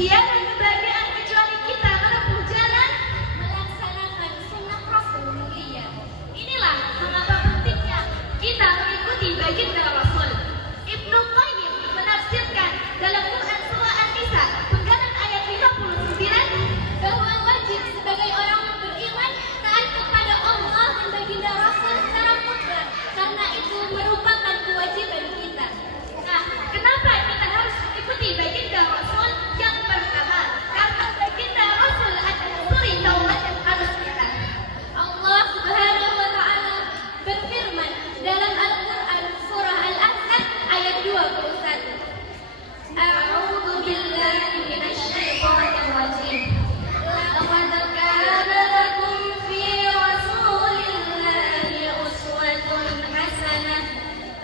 Tiada kebahagiaan kecuali kita menempuh jalan melaksanakan sunnah Rasul mulia. Inilah mengapa pentingnya kita mengikuti baginda Rasul. Ibnu Qayyim menafsirkan dalam Quran surah An-Nisa penggalan ayat 59 Bahwa wajib sebagai orang yang beriman taat kepada Allah dan baginda Rasul secara mutlak, karena itu merupakan kewajiban kita. Nah, kenapa kita harus mengikuti baginda Rasul? Yang pertama, karena baginda Rasul adalah suri tauladan harus kita. Allah Subhanahu wa taala berfirman dalam Al-Qur'an surah Al-Ahzab ayat 21. A'udzu billahi minasy syaithanir rajim. Laqad kana lakum fi Rasulillahi uswatun hasanah.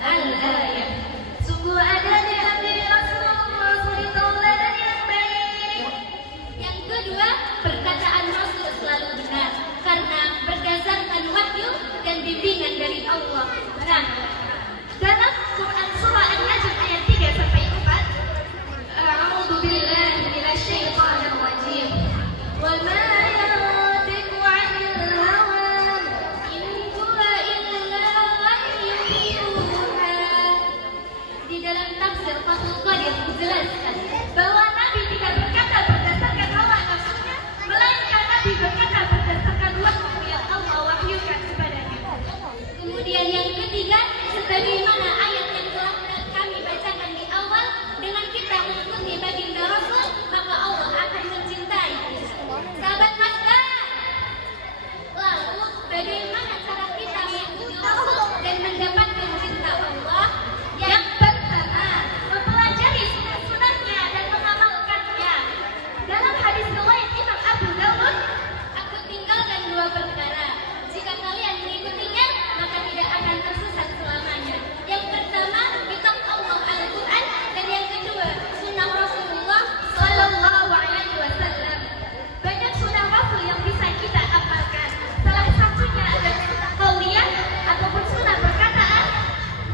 Al-ayat. Sungguh ada di dalam diri Rasulullah suri tauladan yang baik. Yang kedua, perkataan Rasul selalu benar karena berdasarkan wahyu dan bimbingan dari Allah. Nah, dalam Quran surah An-Najm ayat 3 sampai 4, A'udzu billahi minasyaitonir rajim. Wa ma yantiqu 'anil hawa In huwa illa wahyun yuha. Di dalam tafsir Fathul Qadir dijelaskan bahwa Nabi tidak berkata berdasarkan hawa nafsunya, melainkan Nabi berkata berdasarkan wahyu yang Allah wahyukan kepadanya. kemudian yang ketiga, sebagaimana ayat yang telah kami bacakan di awal, dengan kita mengikuti baginda Rasul, maka Allah akan mencintai kita. Sahabat Masda, lalu bagaimana cara kita mengikuti Rasul dan mendapatkan cinta Allah? Yang pertama, mempelajari sunnah-sunnahnya dan mengamalkannya. Dalam hadis riwayat Imam Abu Dawud, Aku tinggalkan dua perkara. Jika kalian mengikutinya, maka tidak akan tersesat selamanya. Yang pertama, kitab Allah Al-Quran, dan yang kedua, sunnah Rasulullah Sallallahu Alaihi Wasallam. Banyak sunnah Rasul yang bisa kita amalkan. Salah satunya adalah sunnah qauliyah ataupun sunnah perkataan.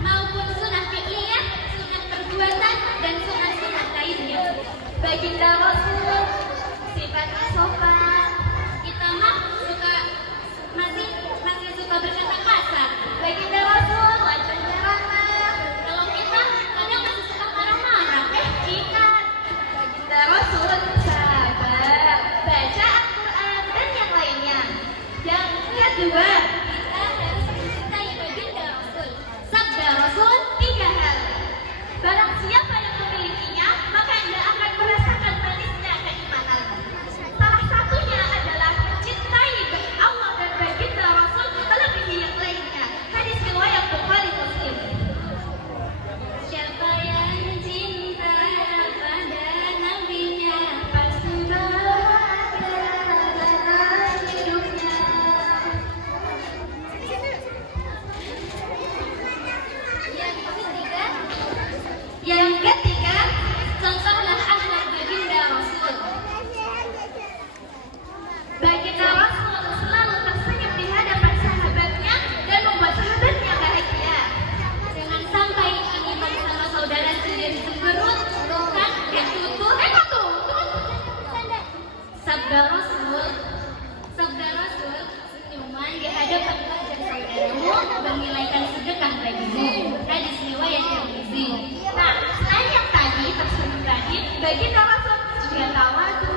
maupun sunnah fi'liyah, sunnah perbuatan, dan sunnah-sunnah lainnya. Baginda Rasul sifatnya sopan. Kita mah masih suka berkata kasar. Baginda Rasul wajahnya ramah. Kalau kita kadang masih suka marah-marah. Ingat, baginda Rasul sabar, baca Al-Quran dan yang lainnya. Yang kedua, Kita harus mencintai baginda Rasul. sabda Rasul 3 hal. Barang siapa yang memilikinya, maka ia akan merasakan manisnya keimanan. Salah satunya adalah mencintai Allah dan baginda Rasul melebihi yang lainnya. Hadis riwayat Bukhari Muslim. Siapa yang cinta pada nabinya, Pasti bahagia dalam hidupnya. yang ketiga, contohlah akhlak baginda Rasul. Baginda Rasul selalu tersenyum di hadapan sahabatnya dan membuat sahabatnya bahagia. Jangan sampai iman sama saudara sendiri cemberut, bukan ketutup. Sabda Rasul, senyuman di hadapan wajah saudaramu bernilaikan sedekah bagimu. Hadis riwayat Tirmizi. Nah, selain yang tadi tersenyum tadi, baginda Rasul juga tawadhu